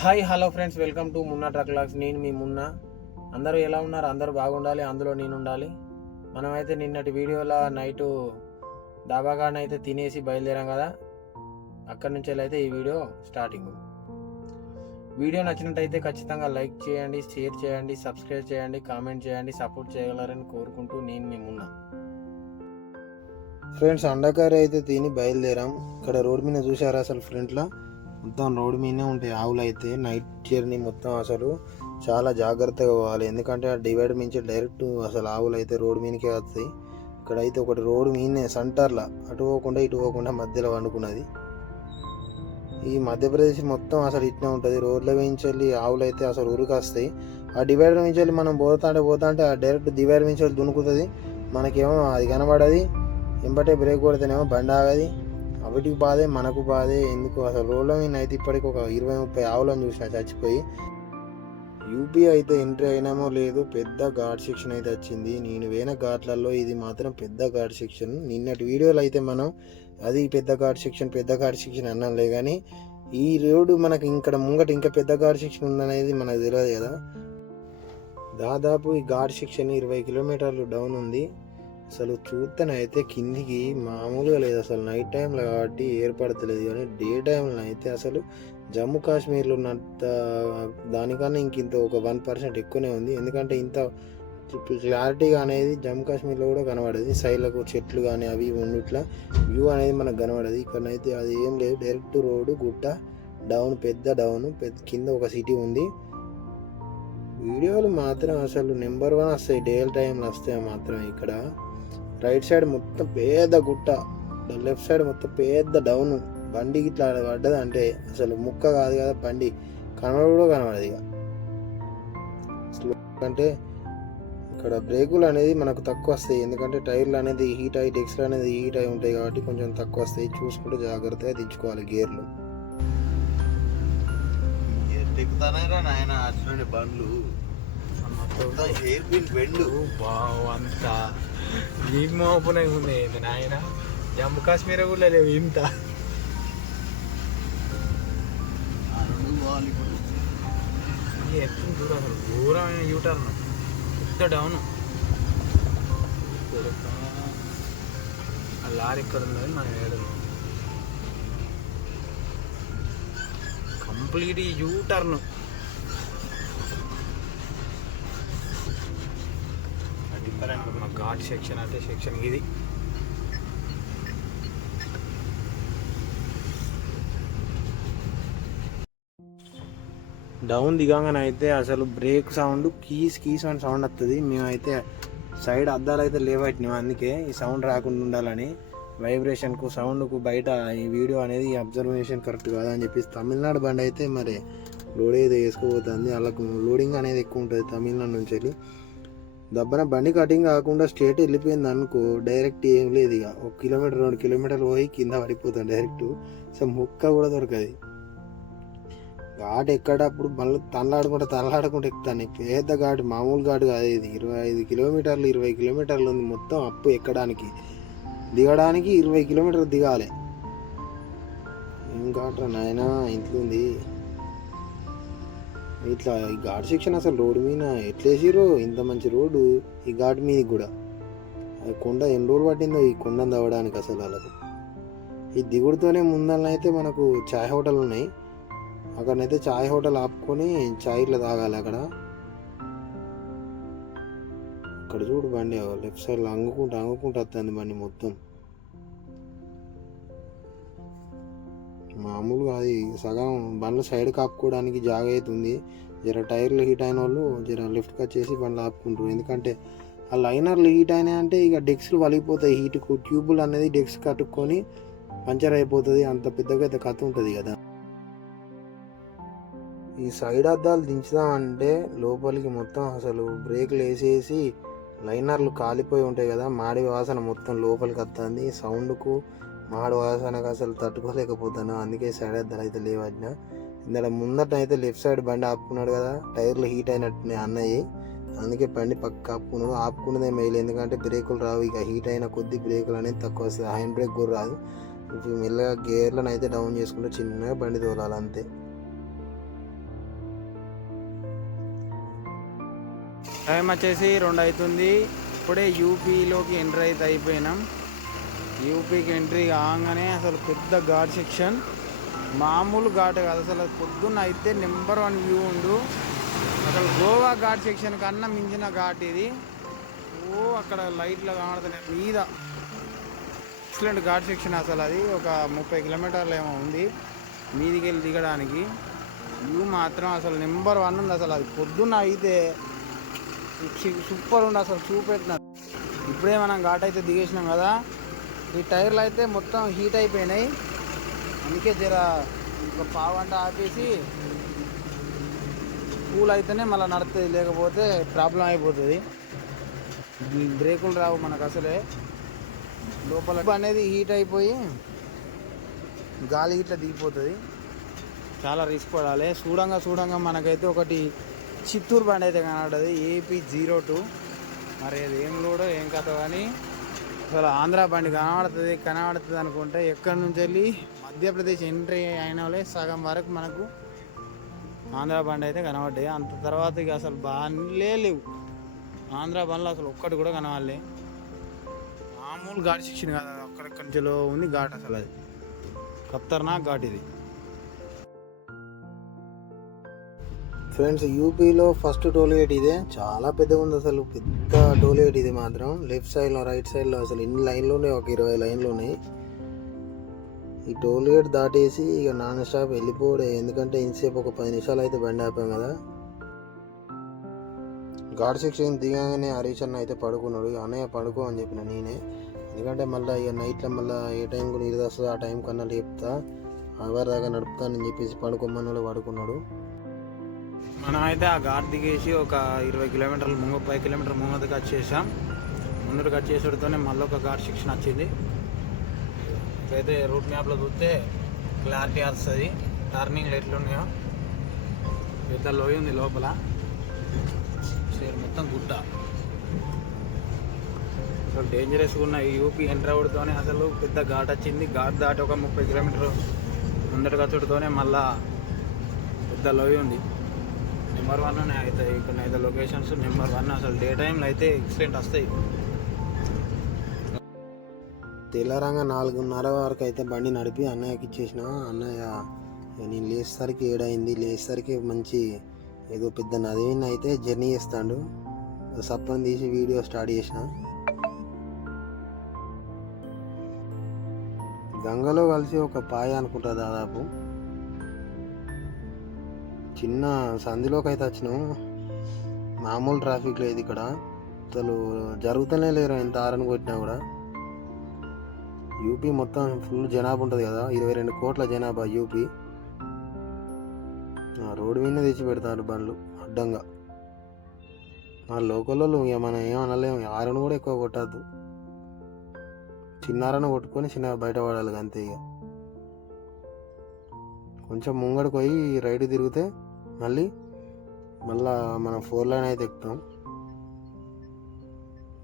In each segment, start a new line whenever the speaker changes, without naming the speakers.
Hi hello friends welcome to Munna truck vlogs నేను మీ మున్నా. అందరూ ఎలా ఉన్నారు? అందరూ బాగుండాలి అందులో నేను ఉండాలి. మనమైతే నిన్నటి వీడియోలో నైటు దాబాగానే అయితే తినేసి బయలుదేరాం కదా. అక్కడి నుంచి అయితే ఈ వీడియో స్టార్టింగ్. వీడియో నచ్చినట్టయితే ఖచ్చితంగా లైక్ చేయండి షేర్ చేయండి సబ్స్క్రైబ్ చేయండి కామెంట్ చేయండి సపోర్ట్ చేయగలరని కోరుకుంటూ నేను మీ మున్నా. ఫ్రెండ్స్ అండకారి అయితే తిని బయలుదేరాం. ఇక్కడ రోడ్ మీద చూసారా అసలు ఫ్రంట్లో? మొత్తం రోడ్డు మీదనే ఉంటాయి ఆవులు అయితే. నైట్ జర్నీ మొత్తం అసలు చాలా జాగ్రత్తగా పోవాలి. ఎందుకంటే ఆ డివైడ్ నుంచి డైరెక్ట్ అసలు ఆవులు అయితే రోడ్డు మీదకే వస్తాయి. ఇక్కడ అయితే ఒకటి రోడ్డు మీదనే సెంటర్లో. అటు పోకుండా ఇటు పోకుండా మధ్యలో వండుకున్నది. ఈ మధ్యప్రదేశ్ మొత్తం అసలు ఇట్నే ఉంటుంది. రోడ్ల నుంచి వెళ్ళి ఆవులు అయితే అసలు ఉరికొస్తాయి. వస్తాయి ఆ డివైడర్ నుంచి వెళ్ళి మనం పోతాంటే పోతాంటే ఆ డైరెక్ట్ డివైడర్ నుంచి వెళ్ళి దునుకుతుంది మనకేమో అది కనబడది. ఎంబటే బ్రేక్ కొడితేనేమో బండి ఆగది. అవిటికి బాధే మనకు బాధే. ఎందుకు? అసలు రోడ్ల మీద అయితే ఇప్పటికి ఒక ఇరవై ముప్పై ఆవులను చూసిన చచ్చిపోయి. యూపీ అయితే ఎంట్రీ అయినామో లేదు పెద్ద ఘాట్ సెక్షన్ అయితే వచ్చింది. నేను వేన ఘాట్లలో ఇది మాత్రం పెద్ద ఘాట్ సెక్షన్. నిన్నటి వీడియోలో అయితే మనం అది పెద్ద ఘాట్ సెక్షన్ పెద్ద ఘాట్ సెక్షన్ అన్నాంలే కానీ ఈ రోడ్డు మనకి ఇక్కడ ముంగట ఇంకా పెద్ద ఘాట్ సెక్షన్ ఉందనేది మనకు తెలియదు కదా. దాదాపు ఈ ఘాట్ సెక్షన్ ఇరవై కిలోమీటర్లు డౌన్ ఉంది. అసలు చూస్తేనైతే కిందికి మామూలుగా లేదు. అసలు నైట్ టైంలో కాబట్టి ఏర్పడతలేదు. కానీ డే టైంలో అయితే అసలు జమ్మూ కాశ్మీర్లో ఉన్నంత దానికన్నా ఇంక ఇంత ఒక వన్ పర్సెంట్ ఎక్కువనే ఉంది. ఎందుకంటే ఇంత క్లారిటీగా అనేది జమ్మూ కాశ్మీర్లో కూడా కనబడదు. సైడ్లకు చెట్లు కానీ అవి ఉన్నట్ల వ్యూ అనేది మనకు కనబడదు. ఇక్కడనైతే అది ఏం లేదు. డైరెక్ట్ రోడ్డు గుట్ట డౌన్ పెద్ద డౌన్ పెద్ద కింద ఒక సిటీ ఉంది. వీడియోలు మాత్రం అసలు నెంబర్ వన్ వస్తాయి. డేల్ టైంలో వస్తాయి మాత్రం ఇక్కడ. రైట్ సైడ్ మొత్తం పెద్ద గుట్ట. లెఫ్ట్ సైడ్ మొత్తం పెద్ద డౌన్. బండి ఇట్లా పడ్డది అంటే అసలు ముక్క కాదు కదా బండి. కనబడి కూడా కనబడదు ఇక. స్లో అంటే ఇక్కడ బ్రేకులు అనేది మనకు తక్కువ వస్తాయి. ఎందుకంటే టైర్లు అనేది హీట్ అయ్యి డెక్స్లు అనేది హీట్ అయి ఉంటాయి కాబట్టి కొంచెం తక్కువ వస్తాయి. చూసుకుంటూ జాగ్రత్తగా దించుకోవాలి గేర్లు.
ఎక్కుతానేరా నాయన అటువంటి బండ్లు. మొత్తం హెయిర్ పిన్
ఏం ఓపెన్ ఉంది నాయన జమ్మూ కాశ్మీర్ కూడా లేవు ఇంత ఎత్తుంది దూరం అసలు దూరమైన యూటర్న్ పెద్ద డౌన్ ఆ లారీ ఎక్కడ ఉన్నది మన ఏడు complete U turn different section అయితే సెక్షన్ ఇది. డౌన్ దిగంగానే అయితే అసలు బ్రేక్ సౌండ్ కీస్ కీస్ అని సౌండ్ వస్తుంది మేమైతే సైడ్ అద్దాలు అయితే లేవట్టినాం అందుకే ఈ సౌండ్ రాకుండా ఉండాలని వైబ్రేషన్కు సౌండ్కు బయట ఈ వీడియో అనేది అబ్జర్వేషన్ కరెక్ట్ కాదని చెప్పేసి తమిళనాడు బండి అయితే మరి లోడ్ అయితే వేసుకోబోతుంది. వాళ్ళకు లోడింగ్ అనేది ఎక్కువ ఉంటుంది తమిళనాడు నుంచి వెళ్ళి. దబ్బన బండి కటింగ్ కాకుండా స్ట్రేట్ వెళ్ళిపోయింది అనుకో డైరెక్ట్ ఏం లేదు ఇక. ఒక కిలోమీటర్ రెండు కిలోమీటర్లు పోయి కింద పడిపోతాం డైరెక్ట్ సో ముక్క కూడా దొరకదు. ఘాట్ ఎక్కడప్పుడు మళ్ళీ తనలాడుకుంటా తనలాడుకుంటూ ఎక్కుతాను. పెద్ద ఘాట్ మామూలు ఘాట్ కాదు ఇది. ఇరవై ఐదు కిలోమీటర్లు ఇరవై కిలోమీటర్లు ఉంది మొత్తం అప్పు ఎక్కడానికి. దిగడానికి ఇరవై కిలోమీటర్లు దిగాలి. ఏం ఘాట్ నాయన ఇంట్లో ఉంది. ఇట్లా ఈ ఘాట్ సెక్షన్ అసలు రోడ్డు మీద ఎట్లేసిరో ఇంత మంచి రోడ్డు ఈ ఘాట్ మీద కూడా. అది కొండ ఎన్ని రోజులు పట్టిందో ఈ కొండను తవ్వడానికి అసలు వాళ్ళకు. ఈ దిగుడుతోనే ముందలనైతే మనకు చాయ్ హోటల్ ఉన్నాయి. అక్కడనైతే చాయ్ హోటల్ ఆపుకొని చాయ్ ఇట్లా తాగాలి అక్కడ. అక్కడ చూడు బండి లెఫ్ట్ సైడ్ అంగుకుంటూ అంగుకుంటూ వస్తుంది బండి మొత్తం. మామూలుగా అది సగం బండ్లు సైడ్ కాపుకోవడానికి జాగ అవుతుంది జర టైర్లు హీట్ అయిన వాళ్ళు జర లిఫ్ట్కి వచ్చేసి బండ్లు ఆపుకుంటారు. ఎందుకంటే ఆ లైనర్లు హీట్ అయినాయి అంటే ఇక డెక్స్లు వలిగిపోతాయి. హీట్కు ట్యూబులు అనేది డెక్స్ కట్టుకొని పంచర్ అయిపోతుంది. అంత పెద్దగా అయితే కథ ఉంటుంది కదా. ఈ సైడ్ అద్దాలు దించుదామంటే లోపలికి మొత్తం అసలు బ్రేక్లు వేసేసి లైనర్లు కాలిపోయి ఉంటాయి కదా. మాడి వాసన మొత్తం లోపలికి వస్తుంది సౌండ్కు మాడు వాసనకు అసలు తట్టుకోలేకపోతాను అందుకే సైడ్ అద్దలు అయితే లేవజ్ఞ ఇందులో ముందట అయితే లెఫ్ట్ సైడ్ బండి ఆపుకున్నాడు కదా టైర్లు హీట్ అయినట్టున్నాయి అన్నయ్యి. అందుకే బండి పక్క ఆపుకున్నాడు. ఆపుకున్నదే మెయిల్ ఎందుకంటే బ్రేకులు రావు ఇక హీట్ అయిన కొద్దీ బ్రేకులు అనేది తక్కువ వస్తుంది. హ్యాండ్ బ్రేక్ కూడా రాదు. ఇప్పుడు మెల్లగా గేర్లను అయితే డౌన్ చేసుకుంటే చిన్నగా బండి తోలాలి అంతే.
టైం వచ్చేసి రెండు అవుతుంది. ఇప్పుడే యూపీలోకి ఎంటర్ అయితే అయిపోయినాం. యూపీకి ఎంట్రీ కాగానే అసలు పెద్ద ఘాట్ సెక్షన్. మామూలు ఘాట్ కాదు అసలు పొద్దున్న అయితే నెంబర్ వన్ వ్యూ ఉండు. అసలు గోవా ఘాట్ సెక్షన్ కన్నా మించిన ఘాట్ ఇది. ఓ అక్కడ లైట్లు కనబడుతున్నాయి మీద. ఎక్సలెంట్ ఘాట్ సెక్షన్ అసలు అది. ఒక ముప్పై కిలోమీటర్లు ఏమో ఉంది మీదికి వెళ్ళి దిగడానికి. వ్యూ మాత్రం అసలు నెంబర్ వన్ ఉంది అసలు అది. పొద్దున్న అయితే సూపర్ ఉంది అసలు చూపెట్టిన. ఇప్పుడే మనం ఘాట్ అయితే దిగేసినాం కదా. ఈ టైర్లు అయితే మొత్తం హీట్ అయిపోయినాయి. అందుకే జర ఒక పావంట ఆపేసి కూల్ అయితేనే మళ్ళీ నడుతుంది లేకపోతే ప్రాబ్లం అయిపోతుంది. బ్రేకులు రావు మనకు అసలే. లోపల అనేది హీట్ అయిపోయి గాలి ఇట్లా దిగిపోతుంది. చాలా రిస్క్ పడాలి. చూడంగా చూడంగా మనకైతే ఒకటి చిత్తూరు బండి అయితే కనబడ్డది ఏపీ జీరో టూ. మరి అది ఏం లోడో ఏం కథ కానీ అసలు ఆంధ్ర బండి కనబడుతుంది కనబడుతుంది అనుకుంటే ఎక్కడి నుంచి వెళ్ళి మధ్యప్రదేశ్ ఎంట్రీ అయిన వాళ్ళే సగం వరకు మనకు ఆంధ్ర బండి అయితే కనబడ్డాయి. అంత తర్వాత ఇక అసలు బండ్లే లేవు. ఆంధ్ర బండ్లు అసలు ఒక్కటి కూడా కనవాలి మామూలు ఘాట్ శిక్షణ కాదు అక్కడక్కడి నుంచిలో ఉంది ఘాట్ అసలు అది. ఖతర్నాక్ ఘాట్ ఇది.
ఫ్రెండ్స్ యూపీలో ఫస్ట్ టోల్ గేట్ ఇదే. చాలా పెద్దగా ఉంది అసలు. పెద్ద టోల్ గేట్ ఇది మాత్రం. లెఫ్ట్ సైడ్లో రైట్ సైడ్లో అసలు ఇన్ని లైన్లు ఉన్నాయి? ఒక ఇరవై లైన్లు ఉన్నాయి. ఈ టోల్ గేట్ దాటేసి ఇక నాన్ స్టాప్ వెళ్ళిపోవడే ఎందుకంటే ఇంతసేపు ఒక పది నిమిషాలు అయితే బండి ఆపాం కదా. గాడ్ సెక్షన్ దిగానే హరీష్ అన్న అయితే పడుకున్నాడు. అన్నయ్య పడుకో అని చెప్పిన నేనే. ఎందుకంటే మళ్ళీ ఇక నైట్లో మళ్ళీ ఏ టైంకు నీరు వస్తుందో ఆ టైం కన్నా లేపుతా. అవర్ దాకా నడుపుతానని చెప్పేసి పడుకోమన్నాడు పడుకున్నాడు.
మనం అయితే ఆ ఘాట్ దిగేసి ఒక ఇరవై కిలోమీటర్లు ముంగ పది కట్ చేసాం వచ్చేసాం. కట్ చేసేటతోనే మళ్ళీ ఒక ఘాట్ శిక్షణ వచ్చింది. అయితే రూట్ మ్యాప్లో చూస్తే క్లారిటీ వస్తుంది. టర్నింగ్ ఎట్లున్నాయో. పెద్ద లోయ ఉంది లోపల. సరే మొత్తం గుట్ట. అసలు డేంజరస్గా ఉన్న యూపీ ఎంటర్ అవడంతోనే అసలు పెద్ద ఘాట్ వచ్చింది. ఘాట్ దాటి ఒక ముప్పై కిలోమీటర్ ముందటి వచ్చుడుతోనే మళ్ళా పెద్ద లోయ ఉంది. నెంబర్ వన్ అవుతాయి ఇక్కడ అయితే లొకేషన్స్ నెంబర్ వన్ అసలు డే టైంలో అయితే ఎక్సలెంట్ వస్తాయి.
తెల్లరంగా నాలుగున్నర వరకు అయితే బండి నడిపి అన్నయ్యకి ఇచ్చేసిన. అన్నయ్య నేను లేచేసరికి ఏడైంది. లేచేసరికి మంచి ఏదో పెద్ద నదివిన అయితే జర్నీ చేస్తాడు. సప్పని తీసి వీడియో స్టార్ట్ చేసిన. గంగలో కలిసి ఒక పాయ అనుకుంటా దాదాపు. చిన్న సంధిలోకి అయితే వచ్చినాం. మామూలు ట్రాఫిక్ లేదు ఇక్కడ. అసలు జరుగుతూనే లేరు ఎంత ఆరని కొట్టినా కూడా. యూపీ మొత్తం ఫుల్ జనాభా ఉంటుంది కదా. ఇరవై రెండు కోట్ల జనాభా యూపీ. ఆ రోడ్డు మీద తెచ్చి పెడతారు బండ్లు అడ్డంగా. ఆ లోకల్లో ఇక మనం ఏమనలేము. ఆరను కూడా ఎక్కువ కొట్టద్దు. చిన్నారను కొట్టుకొని చిన్న బయటపడాలి అంతే ఇక. కొంచెం ముంగడికి పోయి రైడ్ తిరిగితే మళ్ళీ మళ్ళా మనం ఫోర్ లైన్ అయితే ఎక్కుతాం.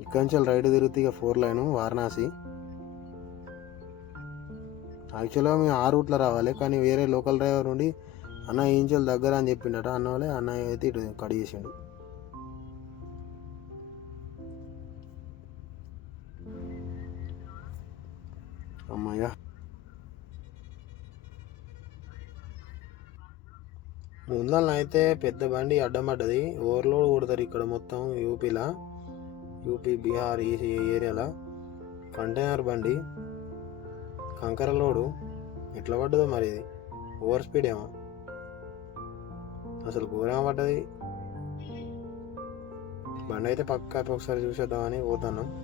ఇక్కడి నుంచి రైడ్ తిరిగితే ఇక ఫోర్ లైన్ వారణాసి. యాక్చువల్గా మేము ఆ రూట్లో రావాలి కానీ వేరే లోకల్ డ్రైవర్ నుండి అన్న ఏంచెల్ దగ్గర అని చెప్పిండట. అన్న వాళ్ళే అన్న అయితే ఇటు కట్ చేసిండు. ముందల అయితే పెద్ద బండి అడ్డం పడ్డది ఓవర్లోడ్ కొడతారు ఇక్కడ మొత్తం యూపీలో. యూపీ బీహార్ ఈ ఏరియాలో. కంటైనర్ బండి. కంకర లోడు. ఎట్లా పడ్డదో మరి ఇది. ఓవర్ స్పీడ్ ఏమో. అసలు ఘోరంగా పడ్డది. బండి అయితే పక్కా ఒకసారి చూసేద్దామని పోతున్నాం.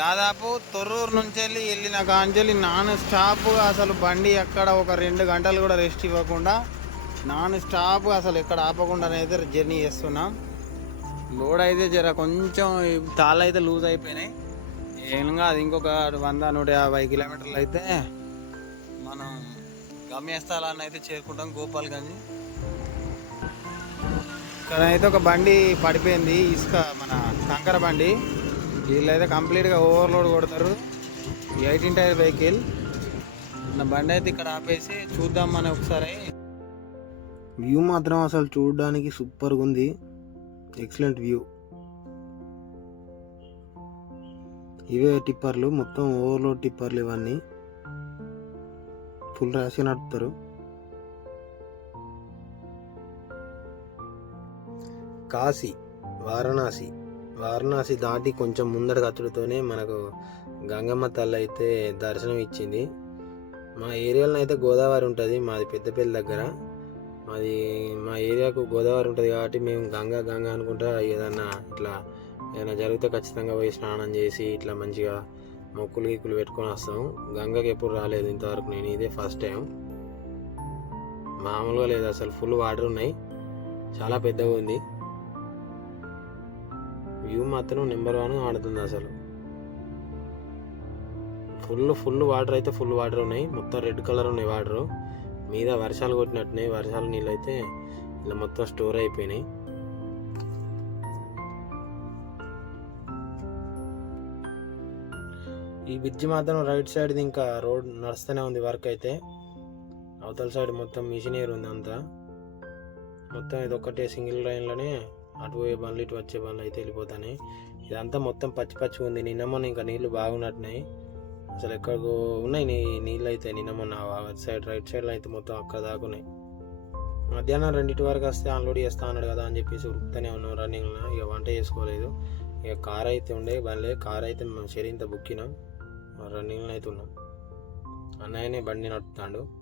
దాదాపు తొర్రూరు నుంచి వెళ్ళి వెళ్ళిన కాంచెల్లి నాన్ స్టాప్ అసలు బండి ఎక్కడ ఒక రెండు గంటలు కూడా రెస్ట్ ఇవ్వకుండా నాన్ స్టాప్ అసలు ఎక్కడ ఆపకుండానైతే అయితే జర్నీ చేస్తున్నాం. లోడ్ అయితే జర కొంచెం తాళ్ళు అయితే లూజ్ అయిపోయినాయి. ఏనుగా అది ఇంకొక వంద నూట యాభై కిలోమీటర్లు అయితే మనం గమ్యస్థలాన్ని అయితే చేరుకుంటాం గోపాల్గంజ్. ఇక్కడ అయితే ఒక బండి పడిపోయింది ఇసుక మన కంకర బండి. వీళ్ళైతే కంప్లీట్గా ఓవర్లోడ్ కొడతారు. Eighteen tyre vehicle. నా బండి అయితే ఇక్కడ ఆపేసి చూద్దాం అని ఒకసారి.
వ్యూ మాత్రం అసలు చూడడానికి సూపర్గా ఉంది. Excellent view. ఇవే టిప్పర్లు. మొత్తం ఓవర్లోడ్ టిప్పర్లు ఇవన్నీ. ఫుల్ రాసి నడుపుతారు. కాశీ వారణాసి. వారణాసి దాటి కొంచెం ముందర కత్తుడితోనే మనకు గంగమ్మ తల్లి అయితే దర్శనం ఇచ్చింది. మా ఏరియాలో అయితే గోదావరి ఉంటుంది మాది పెద్దపల్లి దగ్గర. మాది మా ఏరియాకు గోదావరి ఉంటుంది కాబట్టి మేము గంగా గంగా అనుకుంటా ఏదన్నా ఇట్లా ఏదైనా జరిగితే ఖచ్చితంగా పోయి స్నానం చేసి ఇట్లా మంచిగా మొక్కులు గిక్కులు పెట్టుకొని వస్తాం గంగకి ఎప్పుడు రాలేదు ఇంతవరకు నేను ఇదే ఫస్ట్ టైం మామూలుగా లేదు అసలు ఫుల్ వాటర్ ఉన్నాయి. చాలా పెద్దగా ఉంది. వ్యూ మాత్రం నెంబర్ వన్ ఆడుతుంది అసలు. ఫుల్ ఫుల్ వాటర్ అయితే ఫుల్ వాటర్ ఉన్నాయి. మొత్తం రెడ్ కలర్ ఉన్నాయి వాటర్. మీద వర్షాలు కొట్టినట్టున్నాయి. వర్షాలు నీళ్ళు అయితే ఇలా మొత్తం స్టోర్ అయిపోయినాయి. ఈ బ్రిడ్జ్ మాత్రం రైట్ సైడ్ ఇంకా రోడ్ నడుస్తూనే ఉంది వర్క్ అయితే. అవతల సైడ్ మొత్తం మిషనరీ ఉంది అంతా. మొత్తం ఇది ఒక్కటే సింగిల్ లైన్లోనే అటు పోయే బండ్లు ఇటు వచ్చే బండ్లు అయితే వెళ్ళిపోతాయి ఇదంతా మొత్తం పచ్చి పచ్చిగా ఉంది. నిన్న మొన్న ఇంకా నీళ్ళు బాగున్నట్టున్నాయి. అసలు ఎక్కడికో ఉన్నాయి నీ నీళ్ళు అయితే నిన్న మొన్న అటు సైడ్ రైట్ సైడ్లో అయితే మొత్తం అక్కడ దాకున్నాయి మధ్యాహ్నం రెండింటి వరకు వస్తే అన్లోడ్ చేస్తా అన్నాడు కదా అని చెప్పేసి ఉరుకుతూనే ఉన్నాం రన్నింగ్లో ఇక వంట చేసుకోలేదు. ఇక కార్ అయితే ఉండే బండ్లే. కార్ అయితే మేము షెరీంత బుక్కినాం రన్నింగ్లో అయితే ఉన్నాం. అన్నయ్యనే బండి నడుపుతాడు.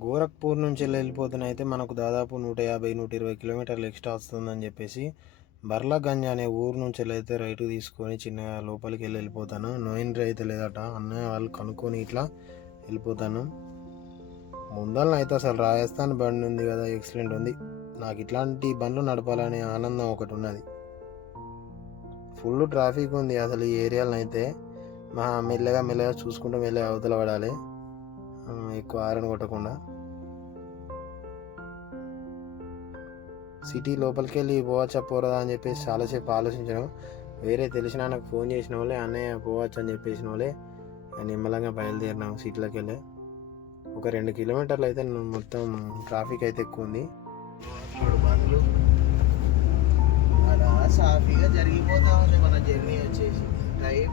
గోరఖ్పూర్ నుంచి వెళ్ళి వెళ్ళిపోతున్న అయితే మనకు దాదాపు నూట యాభై నూట ఇరవై కిలోమీటర్లు ఎక్స్ట్రా వస్తుందని చెప్పేసి బర్లాగంజ్ అనే ఊరు నుంచి వెళ్ళి అయితే రైట్ తీసుకొని చిన్నగా లోపలికి వెళ్ళి వెళ్ళిపోతాను. నోయిన్రీ అయితే లేదట అన్నయ్య వాళ్ళు కనుక్కొని ఇట్లా వెళ్ళిపోతాను. ముందలన అయితే అసలు రాజస్థాన్ బండి ఉంది కదా ఎక్సలెంట్ ఉంది. నాకు ఇట్లాంటి బండ్లు నడపాలనే ఆనందం ఒకటి ఉన్నది. ఫుల్ ట్రాఫిక్ ఉంది అసలు ఈ ఏరియాలో అయితే మా మెల్లగా మెల్లగా చూసుకుంటూ మెల్లగా అవతల పడాలి. ఎక్కువ ఆరని కొట్టకుండా. సిటీ లోపలికి వెళ్ళి పోవచ్చా పోరదా అని చెప్పేసి చాలాసేపు ఆలోచించడం. వేరే తెలిసిన నాకు ఫోన్ చేసిన వాళ్ళే అన్నయ్య పోవచ్చు అని చెప్పేసిన వాళ్ళే. నిమ్మలంగా బయలుదేరినాం సిటీలోకి వెళ్ళి ఒక రెండు కిలోమీటర్లు అయితే మొత్తం ట్రాఫిక్ అయితే ఎక్కువ ఉంది.
మూడు బండ్లు. అలా సాఫీగా జరిగిపోతా ఉంది మన జర్నీ వచ్చేసి టైం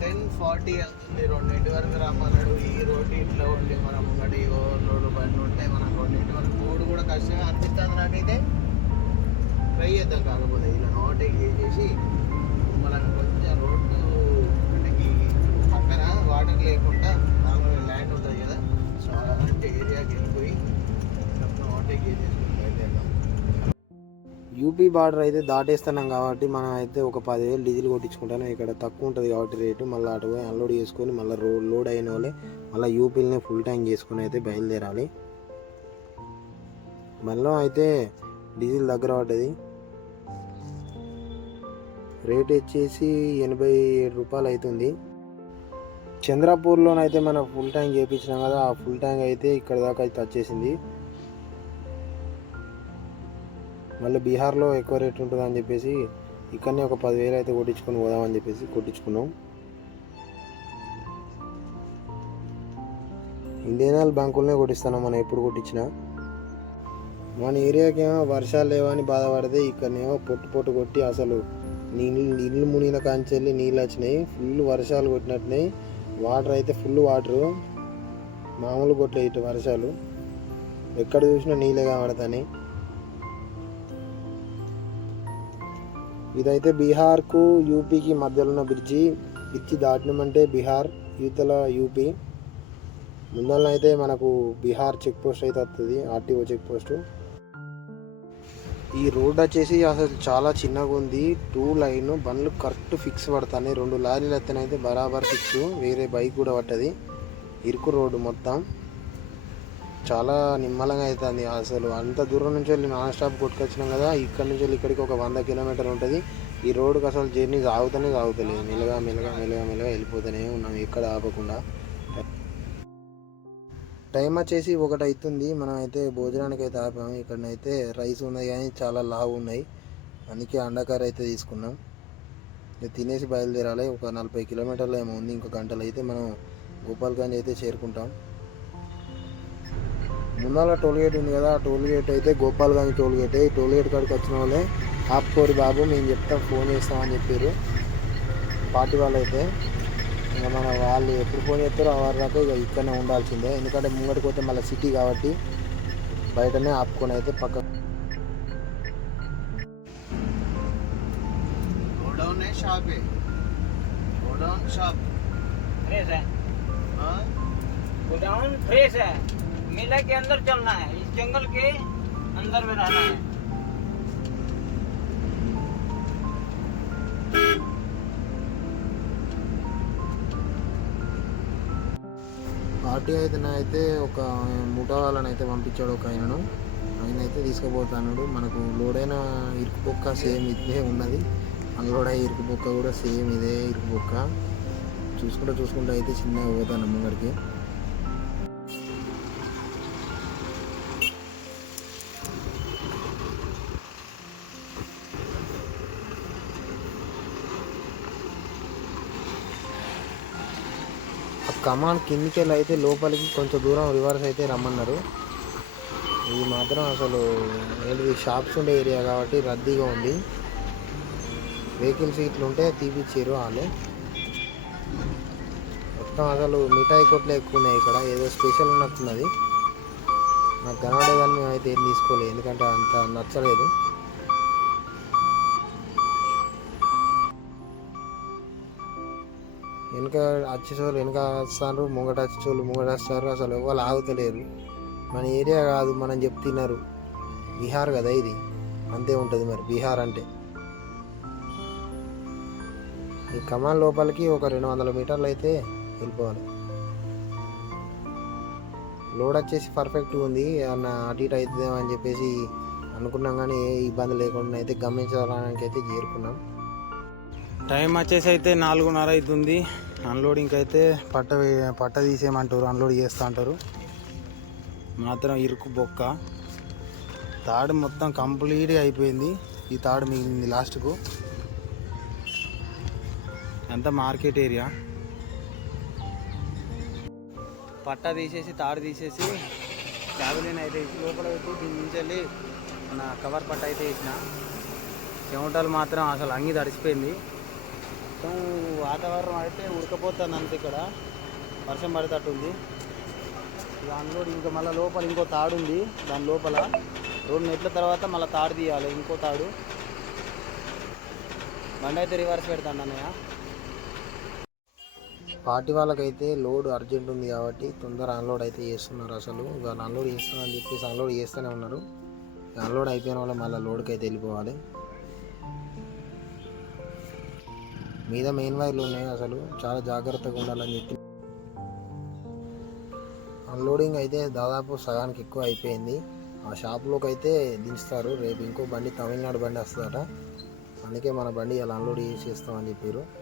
టెన్ ఫార్టీ అవుతుంది రెండింటి వరకు రమ్మన్నాడు. ఈ రోడ్డు ఇట్లా ఉండి మనం ఒకటి ఓవర్లోడ్ బండ్లు ఉంటాయి మనం రెండింటి వరకు మూడు కూడా కష్టంగా అనిపిస్తుంది నాకైతే. ట్రై చేద్దాం కాకపోతే ఇలా ఓవర్టేక్ చేసేసి మనం కొంచెం రోడ్డు అంటే పక్కన వాటర్ లేకుండా నార్మల్ ల్యాండ్ ఉంటుంది కదా. సో అలాంటి ఏరియాకి వెళ్ళిపోయి ఓవర్టేక్ చేసేసి
యూపీ బార్డర్ అయితే దాటేస్తున్నాం కాబట్టి మనం అయితే ఒక పదివేలు డీజిల్ కొట్టించుకుంటాను. ఇక్కడ తక్కువ ఉంటుంది కాబట్టి రేటు. మళ్ళీ అటు పోయి అన్లోడ్ చేసుకొని మళ్ళీ రో లోడ్ అయిన వాళ్ళే మళ్ళీ యూపీలని ఫుల్ ట్యాంక్ చేసుకుని అయితే బయలుదేరాలి. మళ్ళీ అయితే డీజిల్ దగ్గర పడ్డది. రేట్ వచ్చేసి ఎనభై ఏడు రూపాయలు అవుతుంది చంద్రపూర్లోనైతే మనం ఫుల్ ట్యాంక్ చేయించినాం కదా ఆ ఫుల్ ట్యాంక్ అయితే ఇక్కడ దాకా అయితే వచ్చేసింది. మళ్ళీ బీహార్లో ఎక్కువ రేట్ ఉంటుంది అని చెప్పేసి ఇక్కడనే ఒక పదివేలు అయితే కొట్టించుకొని పోదామని చెప్పేసి కొట్టించుకున్నాం. ఇండియన్ ఆయిల్ బ్యాంకులనే కొట్టిస్తున్నాం మనం ఎప్పుడు కొట్టించినా. మన ఏరియాకి ఏమో వర్షాలు లేవని బాధపడితే ఇక్కడనేమో పొట్టు పొట్టు కొట్టి అసలు నీళ్ళు నీళ్ళు మునిగిన కాంచెల్లి నీళ్ళు వచ్చినాయి. ఫుల్ వర్షాలు కొట్టినట్టున్నాయి. వాటర్ అయితే ఫుల్ వాటరు. మామూలు కొట్లే ఇటు వర్షాలు. ఎక్కడ చూసినా నీళ్ళే కనబడతాయి ఇదైతే బీహార్కు యూపీకి మధ్యలో ఉన్న బ్రిడ్జి. బ్రిడ్జి దాటినామంటే బీహార్ యువతల యూపీ. ముందల అయితే మనకు బీహార్ చెక్ పోస్ట్ అయితే వస్తుంది ఆర్టీఓ చెక్ పోస్ట్. ఈ రోడ్ వచ్చేసి అసలు చాలా చిన్నగా ఉంది. టూ లైన్ బండ్లు కరెక్ట్ ఫిక్స్ పడతాయి రెండు లారీలు అయితే బరాబర్ ఫిక్స్ వేరే బైక్ కూడా పట్టది. ఇరుకు రోడ్డు మొత్తం. చాలా నిమ్మలంగా అవుతుంది అసలు. అంత దూరం నుంచి వెళ్ళి నాన్ స్టాప్ కొట్టుకొచ్చినాం కదా ఇక్కడ నుంచి వెళ్ళి ఇక్కడికి ఒక వంద కిలోమీటర్ ఉంటుంది. ఈ రోడ్డుకి అసలు జర్నీ సాగుతూనే సాగుతలేదు. మెల్లగా మెల్లగా మెల్లగా మెల్లగా వెళ్ళిపోతూనే ఉన్నాం ఎక్కడ ఆపకుండా. టైం వచ్చేసి ఒకటి అవుతుంది. మనం అయితే భోజనానికి అయితే ఆపాము. ఇక్కడనైతే రైస్ ఉన్నాయి కానీ చాలా లావు ఉన్నాయి. అందుకే అండకార అయితే తీసుకున్నాం. ఇక తినేసి బయలుదేరాలి. ఒక నలభై కిలోమీటర్లు ఏమో ఉంది. ఇంకో గంటలు అయితే మనం గోపాల్గంజ్ అయితే చేరుకుంటాం. ముందర టోల్గేట్ ఉంది కదా ఆ టోల్గేట్ అయితే గోపాల్ గంగ్ టోల్గేట్. ఈ టోల్గేట్ కాడికి వచ్చిన వాళ్ళే ఆపుకోరు బాబు మేము చెప్తాం ఫోన్ చేస్తామని చెప్పారు. పార్టీ వాళ్ళు అయితే ఇంకా మన వాళ్ళు ఎప్పుడు ఫోన్ చేస్తారో ఆ వారి దాకా ఇక ఇక్కడనే ఉండాల్సిందే. ఎందుకంటే ముంగడికి పోతే మళ్ళీ సిటీ కాబట్టి బయటనే ఆపుకొని అయితే పక్క
షాప్. गोडाउन शॉप
फ्रेश है
हाँ
गोडाउन फ्रेश है मेला के अंदर चलना है इस जंगल के अंदर में रहना है
పార్టీ అయితే నా అయితే ఒక ముఠా వాళ్ళని అయితే పంపించాడు ఒక ఆయనను ఆయన అయితే తీసుకుపోతాడు మనకు లోడైన ఇరుకుపొక్క సేమ్ ఇదే ఉన్నది అన్లోడ్ అయ్యే ఇరుకుపొక్క కూడా సేమ్ ఇదే ఇరుకుపొక్క చూసుకుంటూ చూసుకుంటూ అయితే చిన్నగా పోతాను ముంగడికి కమాన్ కిందికి వెళ్ళి అయితే లోపలికి కొంచెం దూరం రివర్స్ అయితే రమ్మన్నారు. ఇది మాత్రం అసలు ఏంటిది షాప్స్ ఉండే ఏరియా కాబట్టి రద్దీగా ఉంది. వెహికల్స్ సీట్లు ఉంటే తీపిచ్చారు వాళ్ళు మొత్తం అసలు మిఠాయి కొట్లు ఎక్కువ ఉన్నాయి ఇక్కడ. ఏదో స్పెషల్ ఉన్నట్టున్నది. నాకు కనబడే కానీ మేము అయితే ఏం తీసుకోలేదు. ఎందుకంటే అంత నచ్చలేదు. వెనక వచ్చేసోళ్ళు వెనక వస్తారు ముంగట వచ్చేసోళ్ళు ముంగట వస్తారు అసలు ఎవరు ఆగుతలేరు. మన ఏరియా కాదు మనం చెప్తున్నారు. బీహార్ కదా ఇది? అంతే ఉంటుంది మరి బీహార్ అంటే. ఈ కమాన్ లోపలికి ఒక రెండు వందల మీటర్లు అయితే వెళ్ళిపోవాలి. లోడ్ వచ్చేసి పర్ఫెక్ట్ ఉంది అన్న అటు ఇటు అవుతుందేమో అని చెప్పేసి అనుకున్నాం కానీ ఏ ఇబ్బంది లేకుండా అయితే గమనించడానికి అయితే చేరుకున్నాం.
టైం వచ్చేసి అయితే నాలుగున్నర అవుతుంది. అన్లోడింగ్ అయితే పట్ట పట్ట తీసేయమంటారు. అన్లోడ్ చేస్తూ అంటారు. మాత్రం ఇరుకు బొక్క. తాడు మొత్తం కంప్లీట్గా అయిపోయింది. ఈ తాడు మిగిలింది లాస్ట్కు. అంతా మార్కెట్ ఏరియా? పట్ట తీసేసి తాడు తీసేసి క్యాబిలిన్ అయితే లోపల పెట్టి దీని నుంచి వెళ్ళి మన కవర్ పట్ట అయితే వేసిన. చెమటలు మాత్రం అసలు అంగి తడిసిపోయింది. మొత్తం వాతావరణం అయితే ఉడకపోతుంది అంత ఇక్కడ. వర్షం పడేటట్టుంది. దానిలో ఇంకా మళ్ళీ లోపల ఇంకో తాడు ఉంది. దాని లోపల రెండు నెట్ల తర్వాత మళ్ళీ తాడు తీయాలి ఇంకో తాడు. బండి అయితే రివర్స్ పెడతాను అన్నయ్య.
పార్టీ వాళ్ళకైతే లోడ్ అర్జెంట్ ఉంది కాబట్టి తొందర అన్లోడ్ అయితే చేస్తున్నారు అసలు. వాళ్ళు అన్లోడ్ చేస్తామని చెప్పేసి అన్లోడ్ చేస్తూనే ఉన్నారు. అన్లోడ్ అయిపోయిన వాళ్ళు మళ్ళీ లోడ్కి అయితే వెళ్ళిపోవాలి. మీద మెయిన్ వైర్లు ఉన్నాయి అసలు. చాలా జాగ్రత్తగా ఉండాలని చెప్పి. అన్లోడింగ్ అయితే దాదాపు సగానికి ఎక్కువ అయిపోయింది. ఆ షాప్లోకి అయితే దించుతారు. రేపు ఇంకో బండి తమిళనాడు బండి వస్తుందట. అందుకే మన బండి అలా అన్లోడ్ చేసేస్తామని చెప్పారు.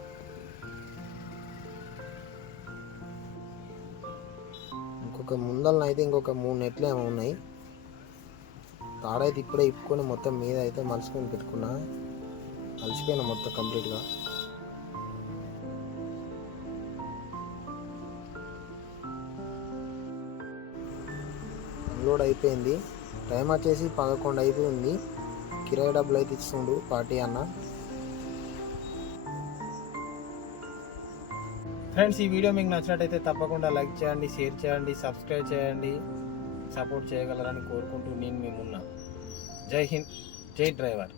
ఇంకొక ముందలన అయితే ఇంకొక మూడు నెట్లు ఏమో ఉన్నాయి. తాడైతే ఇప్పుడే ఇప్పుకొని మొత్తం మీద అయితే మలుచుకొని పెట్టుకున్నా. కలిసిపోయినా మొత్తం కంప్లీట్గా లోడ్ అయిపోయింది. టైం వచ్చేసి పదకొండు అయిపోయింది. కిరాయి డబ్బులు అయితే ఇస్తుండు పార్టీ అన్న.
ఫ్రెండ్స్ ఈ వీడియో మీకు నచ్చినట్టయితే తప్పకుండా లైక్ చేయండి షేర్ చేయండి సబ్స్క్రైబ్ చేయండి. సపోర్ట్ చేయగలరని కోరుకుంటూ నేను మేమున్నా జై హింద్. జై డ్రైవర్.